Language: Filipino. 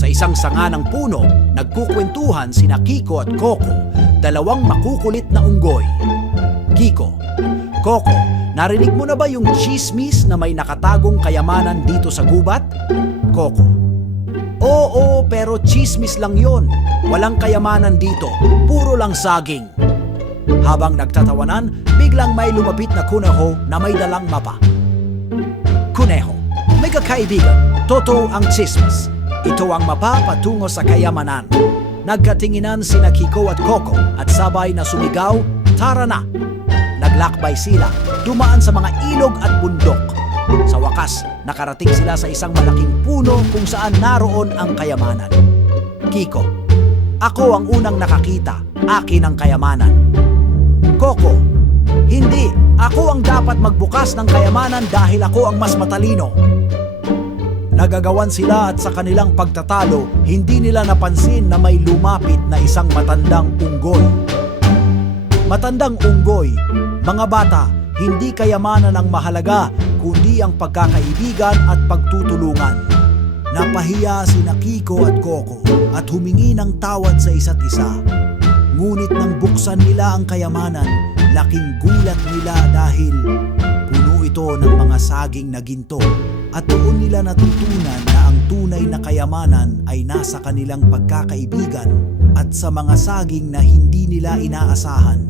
Sa isang sanga ng puno, nagkukwentuhan sina Kiko at Coco, dalawang makukulit na unggoy. Kiko: Coco, narinig mo na ba yung chismis na may nakatagong kayamanan dito sa gubat? Coco: Oo, pero chismis lang yon. Walang kayamanan dito, puro lang saging. Habang nagtatawanan, biglang may lumapit na kuneho na may dalang mapa. Kuneho: May kakaibigan, totoo ang chismis. Ito ang mapa patungo sa kayamanan. Nagkatinginan sina Kiko at Coco at sabay na sumigaw, "Tara na!" Naglakbay sila, dumaan sa mga ilog at bundok. Sa wakas, nakarating sila sa isang malaking puno kung saan naroon ang kayamanan. Kiko: Ako ang unang nakakita, akin ang kayamanan. Coco: Hindi, ako ang dapat magbukas ng kayamanan dahil ako ang mas matalino. Nagagawan sila at sa kanilang pagtatalo, hindi nila napansin na may lumapit na isang matandang unggoy. Matandang unggoy: Mga bata, hindi kayamanan ang mahalaga, kundi ang pagkakaibigan at pagtutulungan. Napahiya sina Kiko at Coco at humingi ng tawad sa isa't isa. Ngunit nang buksan nila ang kayamanan, laking gulat nila dahil puno ito ng mga saging na ginto. At doon nila natutunan na ang tunay na kayamanan ay nasa kanilang pagkakaibigan at sa mga saging na hindi nila inaasahan.